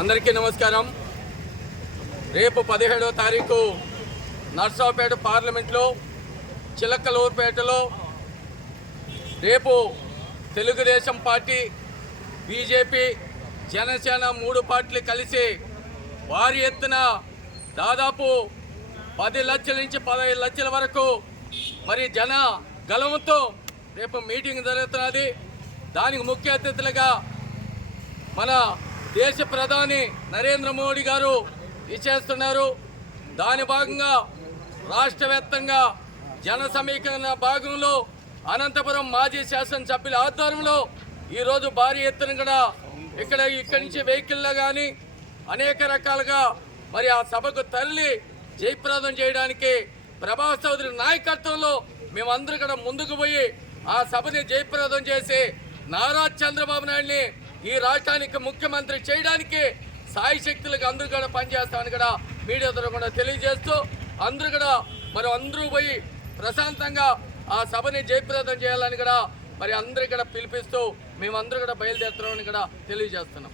అందరికీ నమస్కారం. రేపు పదిహేడవ తారీఖు నర్సాపేట పార్లమెంట్లో చిలకలూరుపేటలో రేపు తెలుగుదేశం పార్టీ బీజేపీ జనసేన మూడు పార్టీలు కలిసి భారీ ఎత్తున దాదాపు పది లక్షల నుంచి పదహైదు లక్షల వరకు మరి జన గలవంతో రేపు మీటింగ్ జరుగుతున్నది. దానికి ముఖ్య అతిథులుగా మన దేశ ప్రధాని నరేంద్ర మోడీ గారు ఇచ్చేస్తున్నారు దాని భాగంగా రాష్ట్ర వ్యాప్తంగా జన సమీకరణ భాగంలో అనంతపురం మాజీ శాసనసభ్యుల ఆధ్వర్యంలో ఈరోజు భారీ ఎత్తున కూడా ఇక్కడ ఇక్కడి నుంచి వెహికల్లో కానీ అనేక రకాలుగా మరి ఆ సభకు తరలి జయప్రదం చేయడానికి ప్రభాస్ చౌదరి నాయకత్వంలో మేమందరూ కూడా ముందుకు పోయి ఆ సభని జయప్రదం చేసి నారా చంద్రబాబు నాయుడిని ఈ రాష్ట్రానికి ముఖ్యమంత్రి చేయడానికి సాయి శక్తులకు అందరూ కూడా పనిచేస్తామని కూడా మీడియా ద్వారా కూడా తెలియజేస్తూ అందరూ కూడా మరి అందరూ పోయి ప్రశాంతంగా ఆ సభని జయప్రదం చేయాలని కూడా మరి అందరూ కూడా పిలిపిస్తూ మేమందరూ కూడా బయలుదేరుతున్నామని కూడా తెలియజేస్తున్నాం.